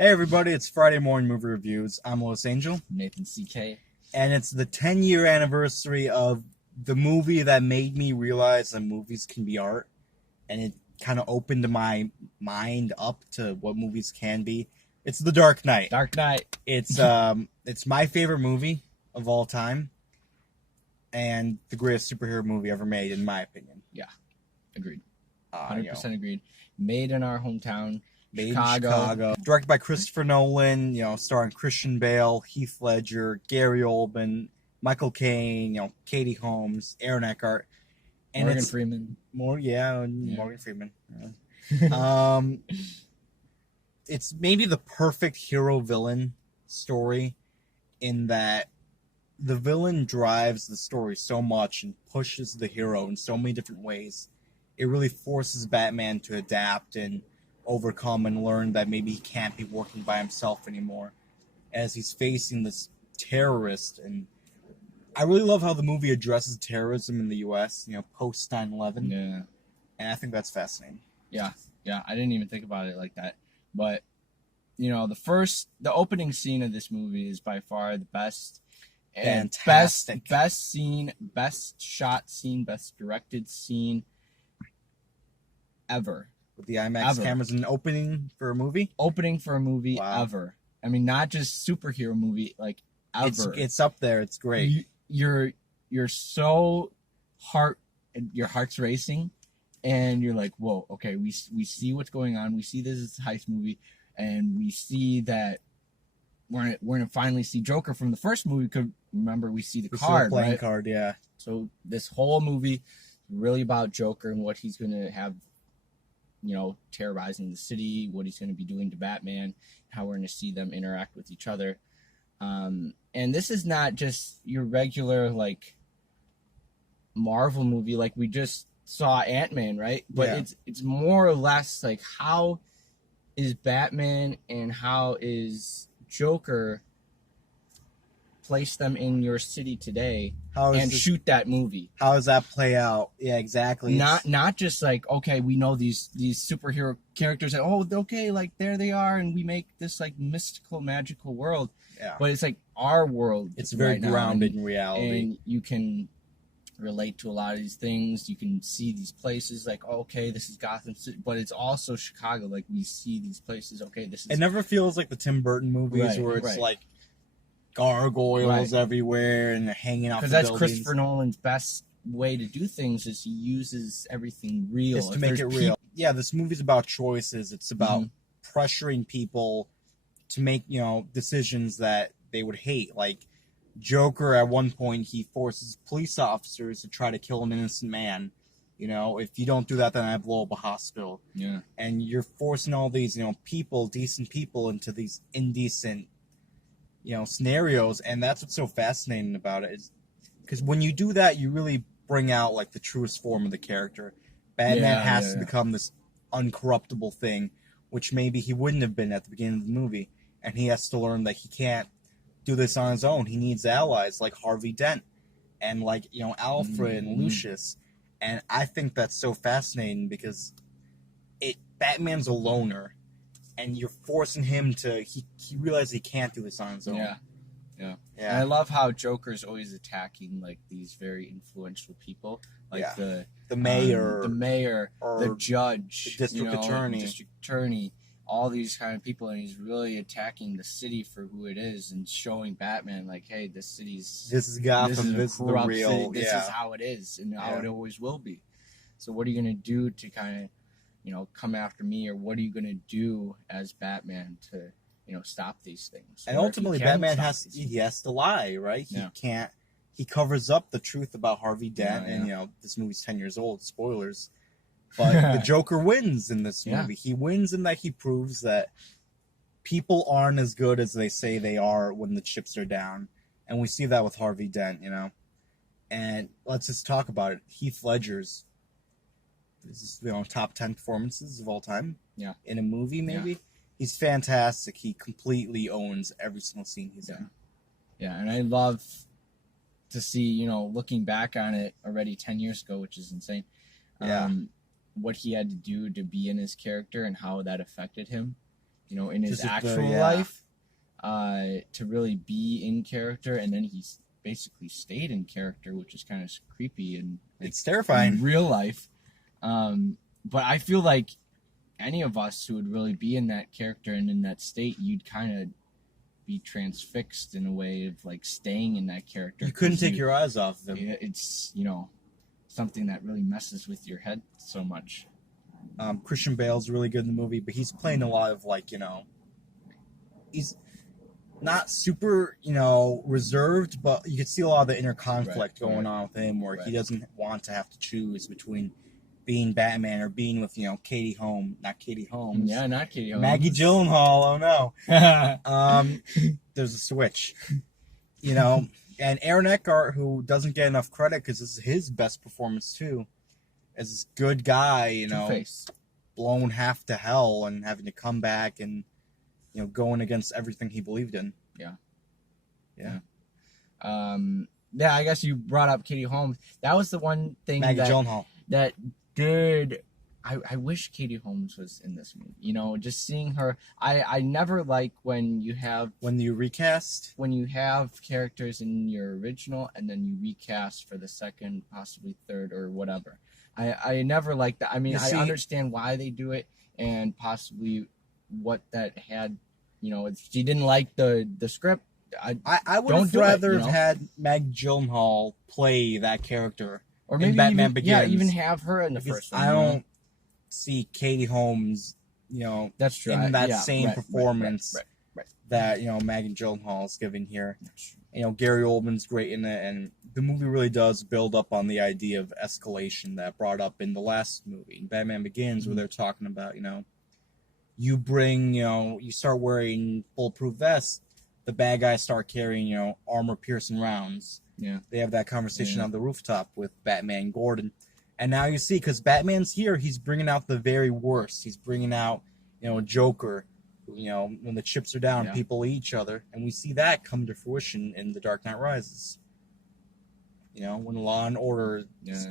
Hey everybody, it's Friday Morning Movie Reviews. I'm Los Angel, Nathan CK. and it's the 10-year anniversary of the movie that made me realize that movies can be art, and it kind of opened my mind up to what movies can be. It's The Dark Knight. Dark Knight. It's my favorite movie of all time, and the greatest superhero movie ever made, in my opinion. Yeah, agreed. You know, 100% agreed. Made in our hometown, made in Chicago. Chicago. Directed by Christopher Nolan, starring Christian Bale, Heath Ledger, Gary Oldman, Michael Caine, Katie Holmes, Aaron Eckhart. And Morgan it's Freeman. Morgan Freeman. Yeah. It's maybe the perfect hero-villain story in that the villain drives the story so much and pushes the hero in so many different ways. It really forces Batman to adapt and overcome and learn that maybe he can't be working by himself anymore as he's facing this terrorist. And I really love how the movie addresses terrorism in the U.S., post 9/11. Yeah. And I think that's fascinating. Yeah. I didn't even think about it like that. But, the opening scene of this movie is by far the best. And Fantastic. Best scene, best shot scene, best directed scene ever. With the IMAX Ever. cameras and opening for a movie. Opening for a movie Wow. ever. I mean, not just superhero movie, like ever. It's up there. It's great. You're so your heart's racing, and you're like, whoa, okay, we see what's going on. We see this is a heist movie, and we see that we're gonna finally see Joker from the first movie. Because remember, we see the card, playing right? card, yeah. So this whole movie is really about Joker and what he's gonna have, terrorizing the city, what he's gonna be doing to Batman, how we're gonna see them interact with each other. And this is not just your regular Marvel movie like we just saw Ant-Man, right? But Yeah. it's more or less like how is Batman and how is Joker place them in your city today and shoot that movie. How does that play out? Yeah, exactly. Not just like, okay, we know these superhero characters and okay, like there they are and we make this like mystical magical world. Yeah. But it's like our world. It's very right now, grounded in reality. and you can relate to a lot of these things. You can see these places like, okay, this is Gotham City, but it's also Chicago. Like we see these places. Okay, this is. It never feels like the Tim Burton movies where it's like gargoyles everywhere and hanging off the buildings. buildings. Because that's Christopher Nolan's best way to do things is he uses everything real. Just to make it real. Yeah, this movie's about choices. It's about pressuring people to make, decisions that they would hate. Like Joker, at one point, he forces police officers to try to kill an innocent man. If you don't do that, then I blow up a hospital. Yeah. And you're forcing all these, decent people into these indecent, scenarios. And that's what's so fascinating about it. Is because when you do that, you really bring out, like, the truest form of the character. Batman has to become this uncorruptible thing, which maybe he wouldn't have been at the beginning of the movie. And he has to learn that he can't do this on his own. He needs allies like Harvey Dent and Alfred and Lucius. And I think that's so fascinating because Batman's a loner and you're forcing him to he realizes he can't do this on his own. Yeah. And I love how Joker's always attacking like these very influential people, like the mayor, the judge, the district attorney, all these kind of people, and he's really attacking the city for who it is and showing Batman like, hey, this is Gotham, this is the real city. This is how it is and how it always will be. So what are you gonna do to kind of come after me, or what are you gonna do as Batman to stop these things? And ultimately Batman has to lie, right? He covers up the truth about Harvey Dent. And this movie's 10 years old, spoilers. But the Joker wins in this movie. He wins in that he proves that people aren't as good as they say they are when the chips are down. And we see that with Harvey Dent, And let's just talk about it. Heath Ledger's top 10 performances of all time. Yeah. In a movie, maybe. Yeah. He's fantastic. He completely owns every single scene he's in. Yeah, and I love to see, looking back on it already 10 years ago, which is insane. What he had to do to be in his character and how that affected him. in his Just with actual life, to really be in character, and then he's basically stayed in character, which is kind of creepy and It's terrifying. in real life. But I feel like any of us who would really be in that character and in that state, you'd kind of be transfixed in a way of like staying in that character. You couldn't take your eyes off of him. It's something that really messes with your head so much. Christian Bale's really good in the movie, but he's playing a lot of he's not super, reserved, but you can see a lot of the inner conflict going on with him, where he doesn't want to have to choose between being Batman or being with, Katie Holmes. Not Katie Holmes. Yeah, not Katie Holmes. Maggie Gyllenhaal. Oh no. There's a switch. And Aaron Eckhart, who doesn't get enough credit because this is his best performance too, as this good guy, Two-Face. blown half to hell and having to come back and going against everything he believed in. Yeah. I guess you brought up Katie Holmes. That was the one thing Maggie Gyllenhaal. that did. I wish Katie Holmes was in this movie. Just seeing her. I never like when you have recast. When you have characters in your original and then you recast for the second, possibly third or whatever. I never like that. I mean, I understand why they do it and possibly what that had. If she didn't like the script, I would have rather have had Maggie Gyllenhaal play that character, or maybe in Batman Begins. Yeah, even have her in the first one. I don't see Katie Holmes, that's true. in that same performance right. that Maggie Gyllenhaal is giving here. Gary Oldman's great in it, and the movie really does build up on the idea of escalation that brought up in the last movie, in Batman Begins, where they're talking about, you bring, you start wearing bulletproof vests, the bad guys start carrying, armor-piercing rounds. Yeah. They have that conversation on the rooftop with Batman and Gordon. And now you see, because Batman's here, he's bringing out the very worst. He's bringing out, Joker, when the chips are down, people eat each other. And we see that come to fruition in The Dark Knight Rises. When law and order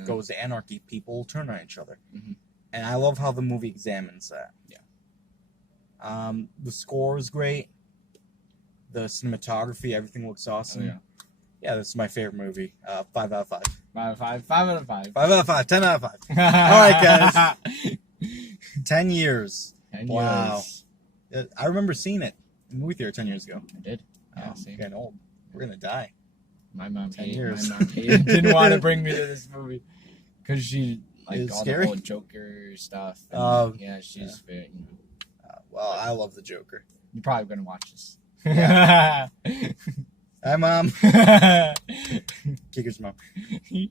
goes to anarchy, people turn on each other. Mm-hmm. And I love how the movie examines that. Yeah. The score is great. The cinematography, everything looks awesome. Oh, yeah. Yeah, this is my favorite movie. 5 out of 5. 5 out of 5. 5 out of 5. 5 out of 5. 10 out of 5. All right, guys. 10 years. 10 Wow. years. I remember seeing it in the movie theater 10 years ago. I did. Yeah, I'm getting old. We're going to die. My mom 10 hated, years. didn't want to bring me to this movie because she like all scary? the old Joker stuff. And, she's very. Well, I love the Joker. You're probably gonna watch this. Hi, Mom. Kiker's mom.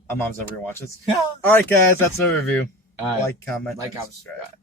My mom's never gonna watch this. All right, guys, that's the review. Like, comment, and subscribe.